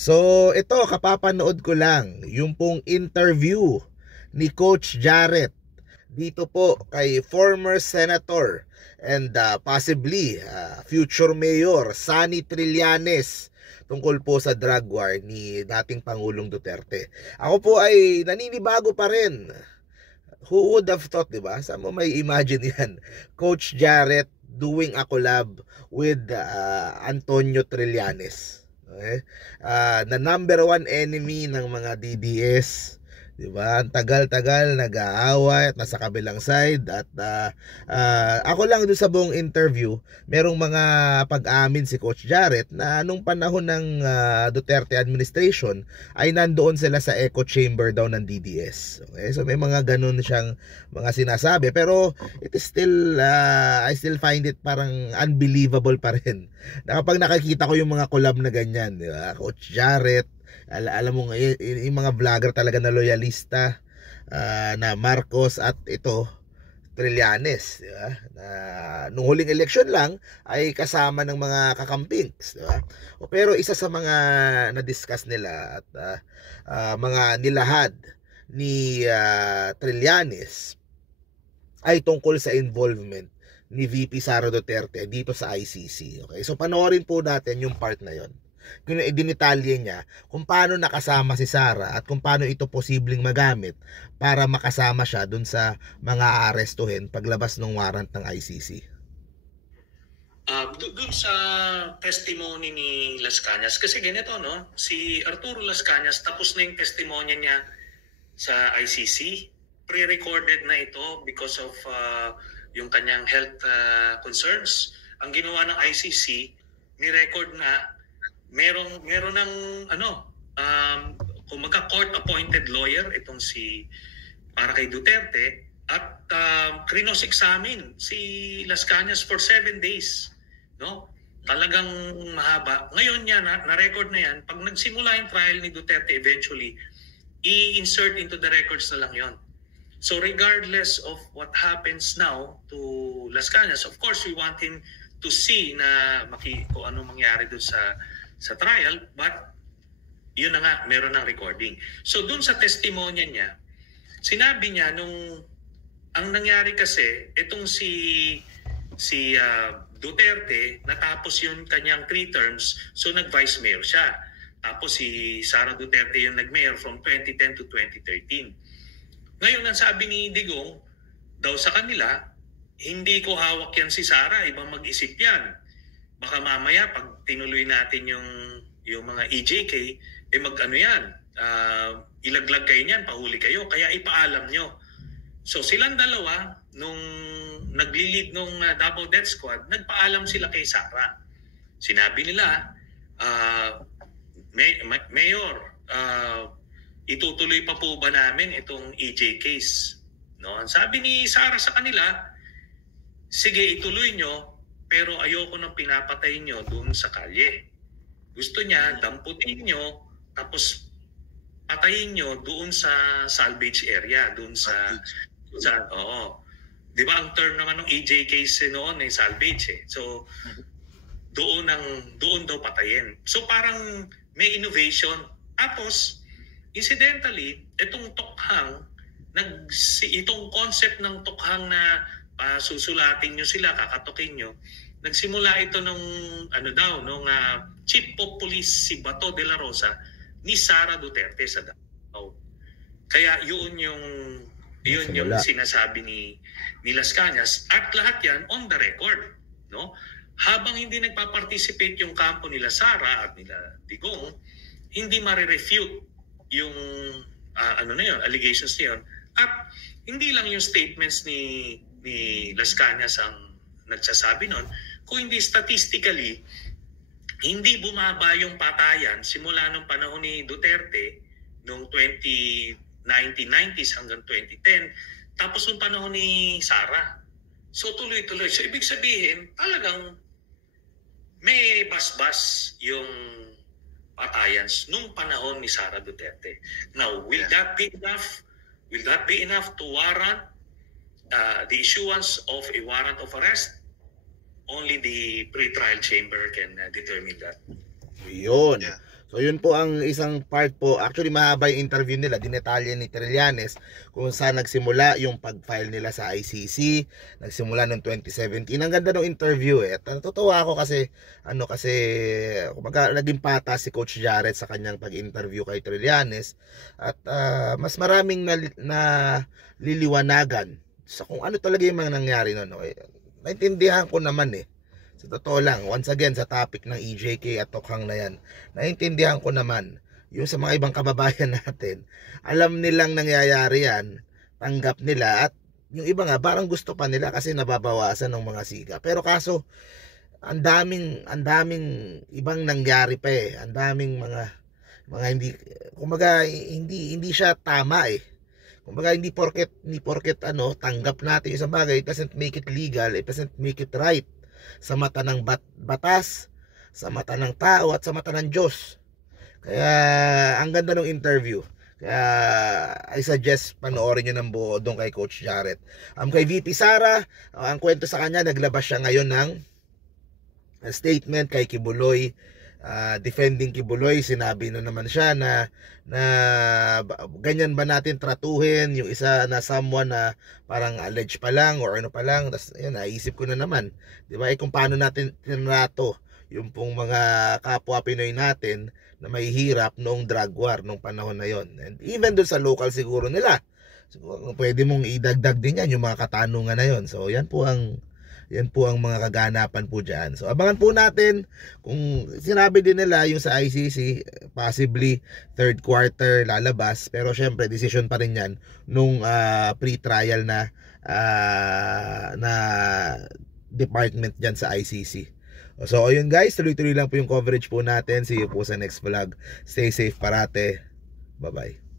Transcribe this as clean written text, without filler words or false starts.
So ito, kapapanood ko lang yung pong interview ni Coach Jarrett dito po kay former senator and possibly future mayor Sonny Trillanes tungkol po sa drug war ni dating Pangulong Duterte. Ako po ay naninibago pa rin. Who would have thought, di ba? Saan mo may imagine yan? Coach Jarrett doing a collab with Antonio Trillanes. Okay? Na number one enemy ng mga DDS. Diba? Ang tagal-tagal nag-aaway at nasa kabilang side at ako lang doon sa buong interview, merong mga pag-amin si Coach Jarrett na nung panahon ng Duterte administration ay nandoon sila sa echo chamber daw ng DDS. Okay? So may mga ganun siyang mga sinasabi, pero it is still I still find it parang unbelievable pa rin. Na kapag nakikita ko yung mga collab na ganyan, diba? Coach Jarrett, alam mo yung mga vlogger talaga na loyalista na Marcos at ito Trillanes, di ba? Nung huling eleksyon lang ay kasama ng mga kakampings, di ba? Pero isa sa mga na-discuss nila at mga nilahad ni Trillanes ay tungkol sa involvement ni VP Sara Duterte dito sa ICC. Okay? So panoorin po natin yung part na yon. Kung idinitalye niya kung paano nakasama si Sara at kung paano ito posibleng magamit para makasama siya dun sa mga aarestuhin paglabas ng warrant ng ICC. Dun sa testimony ni Las Cañas, kasi ganito, no? Si Arturo Las Cañas, tapos na yung testimony niya sa ICC. Pre-recorded na ito because of yung kanyang health concerns. Ang ginawa ng ICC, ni-record na meron ng kung court appointed lawyer itong si para kay Duterte at cross-examine si Las Cañas for 7 days, no? Talagang mahaba. Ngayon niya na-record na yan. Pag nagsimula yung trial ni Duterte eventually, i-insert into the records na lang yon. So regardless of what happens now to Las Cañas, of course we want him to see na kung ano mangyari doon sa trial, but yun na nga, meron ng recording. So dun sa testimonya niya, sinabi niya ang nangyari kasi, itong si Duterte, natapos yung kanyang 3 terms, so nag-vice mayor siya. Tapos si Sara Duterte yung nag-mayor from 2010 to 2013. Ngayon, ang sabi ni Digong, daw sa kanila, hindi ko hawak yan si Sara, ibang mag-isip yan. Baka mamaya pag tinuloy natin yung mga EJK, mag-ano yan, ilaglag kayo niyan, pahuli kayo, kaya ipaalam nyo. So silang dalawa, nung nagli-lead nung Davao Death Squad, nagpaalam sila kay Sara. Sinabi nila, Mayor, itutuloy pa po ba namin itong EJ case? No? Ang sabi ni Sara sa kanila, sige ituloy nyo, pero ayoko nang pinapatay nyo doon sa kalye. Gusto niya, damputin nyo, tapos patayin nyo doon sa salvage area, doon sa oo. Di ba ang term naman ng EJ case noon ay salvage eh. So, doon daw patayin. So, parang may innovation. Tapos, incidentally, itong tokhang, itong concept ng tokhang na susulatin nyo sila, kakatukin nyo, nagsimula ito nung Chief of Police si Bato de la Rosa ni Sara Duterte sa Davao. Kaya yun yung sinasabi ni Las Cañas, at lahat yan on the record, no? Habang hindi nagpa-participate yung kampo nila Sara at nila Digong, hindi ma-refute yung allegations niyon. At hindi lang yung statements ni Las Cañas ang nagsasabi nun, kung hindi statistically, hindi bumaba yung patayan simula nung panahon ni Duterte noong 1990s hanggang 2010, tapos nung panahon ni Sara. So tuloy-tuloy. So ibig sabihin, talagang may basbas yung patayans nung panahon ni Sara Duterte. Now, will that be enough? Will that be enough to warrant the issuance of a warrant of arrest? Only the pre-trial chamber can determine that. Yun. So yun po ang isang part po. Actually mahaba yung interview nila, dinetalye ni Trillanes kung saan nagsimula yung pag-file nila sa ICC, nagsimula noong 2017. Ang ganda ng interview At natutuwa ako kasi kumbaga naging pata si Coach Jarrett sa kanyang pag-interview kay Trillanes at mas maraming na liliwanagan sa kung ano talaga yung mga nangyari noon. Okay? Naintindihan ko naman sa totoo lang, once again, sa topic ng EJK at Tokhang na yan, naiintindihan ko naman, yung sa mga ibang kababayan natin, alam nilang nangyayari yan, tanggap nila, at yung iba nga, parang gusto pa nila kasi nababawasan ng mga siga. Pero kaso, ang daming ibang nangyari pa ang daming mga hindi, kumbaga, hindi siya tama Kumbaga, hindi porket tanggap natin isang bagay, it doesn't make it legal, it doesn't make it right sa mata ng batas, sa mata ng tao at sa mata ng Diyos. Kaya ang ganda ng interview. Kaya I suggest panoorin nyo ng buo doon kay Coach Jarrett. Kay VP Sara, ang kwento sa kanya, naglabas siya ngayon ng statement kay Kibuloy, defending Kibuloy. Sinabi na naman siya na ganyan ba natin tratuhin yung isa na someone na parang alleged pa lang or ano pa lang. Tapos yun, naisip ko na naman, di ba, kung paano natin tinrato yung pong mga kapwa Pinoy natin na mahihirap noong drug war noong panahon na yon. And even doon sa local siguro nila, siguro pwede mong idagdag din yan yung mga katanungan na yon. So yan po ang mga kaganapan po dyan. So abangan po natin kung sinabi din nila yung sa ICC, possibly third quarter lalabas. Pero syempre decision pa rin yan nung pre-trial na department dyan sa ICC. So ayun guys, tuloy-tuloy lang po yung coverage po natin. See you po sa next vlog. Stay safe parate. Bye bye.